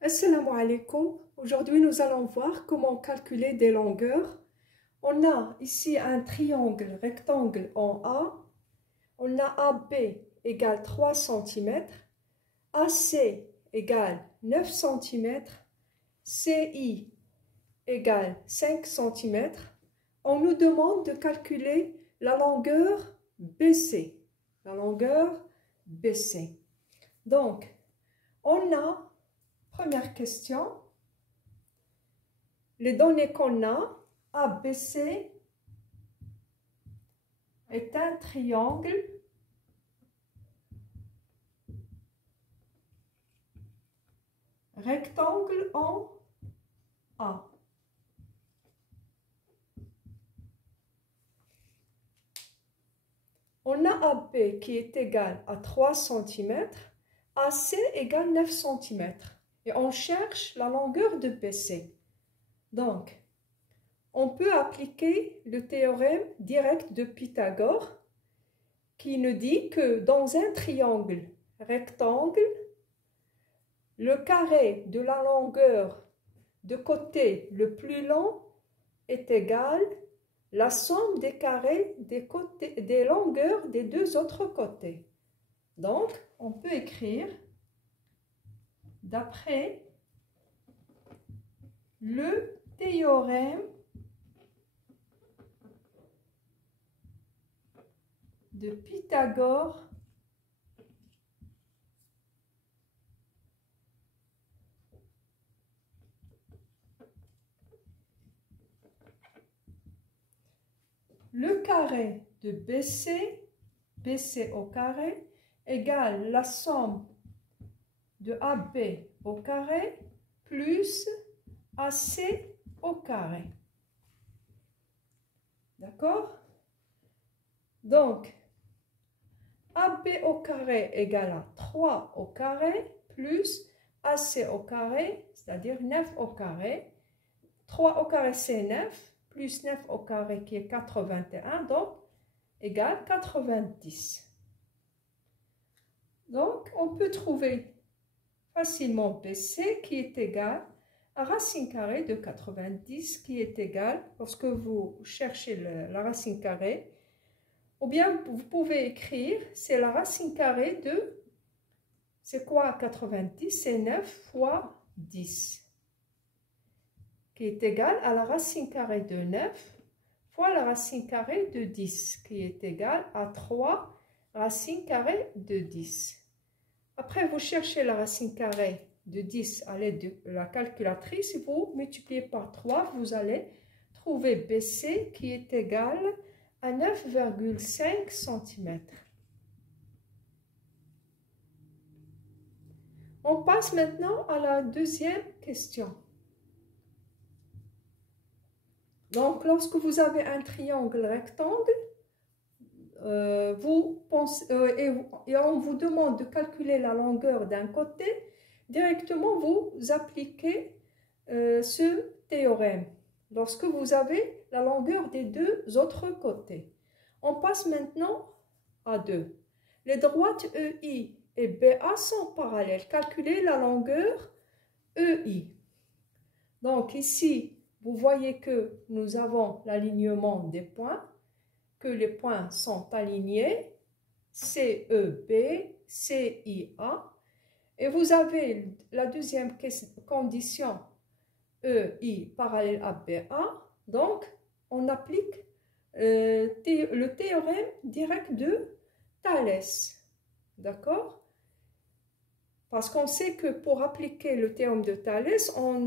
Assalamu alaikum. Aujourd'hui, nous allons voir comment calculer des longueurs. On a ici un triangle rectangle en A. On a AB égale 3 cm, AC égale 9 cm, CI égale 5 cm. On nous demande de calculer la longueur BC. La longueur BC. Donc, on a première question, les données qu'on a, ABC est un triangle rectangle en A. On a AB qui est égal à 3 cm, AC égale 9 cm. Et on cherche la longueur de BC. Donc, on peut appliquer le théorème direct de Pythagore qui nous dit que dans un triangle rectangle, le carré de la longueur de côté le plus long est égal à la somme des carrés des longueurs des deux autres côtés. Donc, on peut écrire d'après le théorème de Pythagore le carré de BC au carré égale la somme de AB au carré plus AC au carré. D'accord? Donc, AB au carré égale à 3 au carré plus AC au carré, c'est-à-dire 9 au carré. 3 au carré, c'est 9, plus 9 au carré qui est 81, donc égale 90. Donc, on peut trouver facilement BC qui est égal à racine carrée de 90 qui est égal, lorsque vous cherchez la racine carrée, ou bien vous pouvez écrire, c'est la racine carrée de, c'est quoi 90? C'est 9 fois 10, qui est égal à la racine carrée de 9 fois la racine carrée de 10, qui est égal à 3 racines carrées de 10. Après, vous cherchez la racine carrée de 10 à l'aide de la calculatrice, vous multipliez par 3, vous allez trouver BC qui est égal à 9,5 cm. On passe maintenant à la deuxième question. Donc, lorsque vous avez un triangle rectangle, et on vous demande de calculer la longueur d'un côté, directement vous appliquez ce théorème lorsque vous avez la longueur des deux autres côtés. On passe maintenant à 2. Les droites EI et BA sont parallèles. Calculez la longueur EI. Donc ici, vous voyez que nous avons l'alignement des points, que les points sont alignés, CEB, CIA, et vous avez la deuxième condition, EI parallèle à BA, donc on applique le théorème direct de Thalès, d'accord? Parce qu'on sait que pour appliquer le théorème de Thalès, on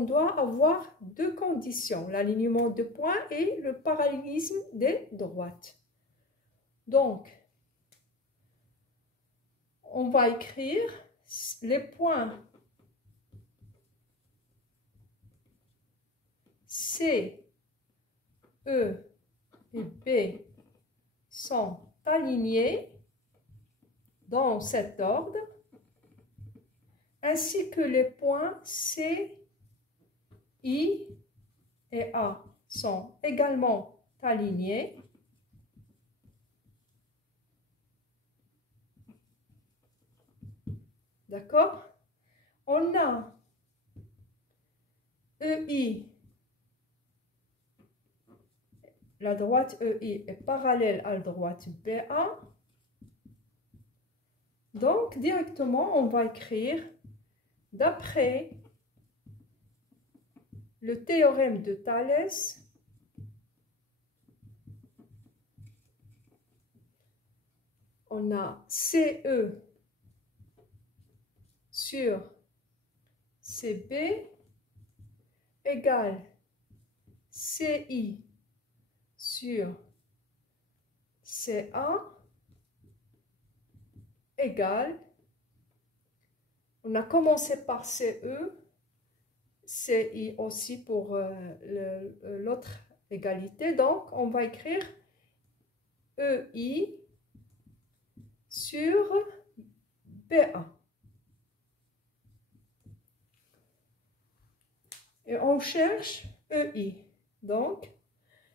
doit avoir deux conditions, l'alignement de points et le parallélisme des droites. Donc, on va écrire les points C, E et B sont alignés dans cet ordre, ainsi que les points C, I et A sont également alignés. D'accord? on a EI, la droite EI est parallèle à la droite BA. Donc, directement, on va écrire, d'après le théorème de Thalès, on a CE sur CB égale CI sur CA égale, on a commencé par CE, CI aussi pour l'autre égalité, donc on va écrire EI sur BA. Et on cherche EI. Donc,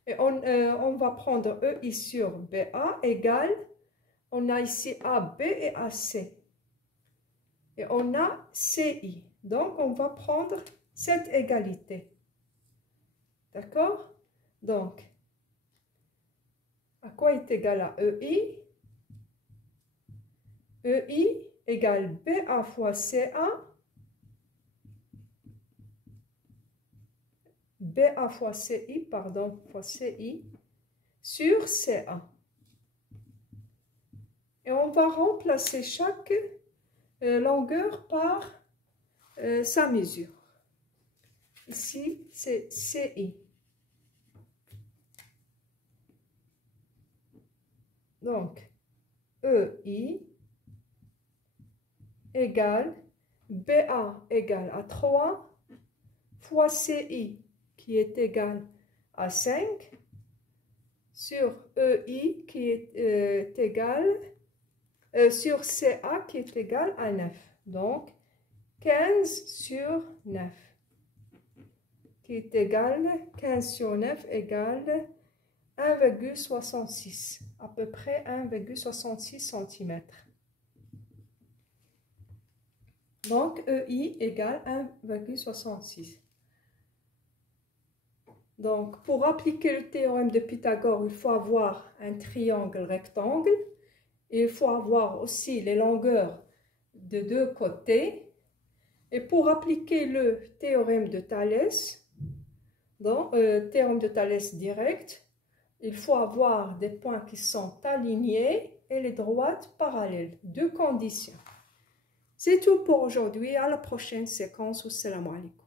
et on va prendre EI sur BA égale, on a ici AB et AC. Et on a CI. Donc, on va prendre cette égalité. D'accord? Donc, à quoi est égal à EI? EI égale BA fois CA. BA fois CI, pardon, fois CI, sur CA. Et on va remplacer chaque longueur par sa mesure. Ici, c'est CI. Donc, EI égale, BA égale à 3 fois CI qui est égal à 5 sur EI qui est égal sur CA qui est égal à 9. Donc, 15 sur 9 qui est égal, 15 sur 9 égale 1,66, à peu près 1,66 cm. Donc, EI égale 1,66. Donc, pour appliquer le théorème de Pythagore, il faut avoir un triangle rectangle. Et il faut avoir aussi les longueurs de deux côtés. Et pour appliquer le théorème de Thalès, théorème de Thalès direct, il faut avoir des points qui sont alignés et les droites parallèles. Deux conditions. C'est tout pour aujourd'hui. À la prochaine séquence. Assalamu alaikum.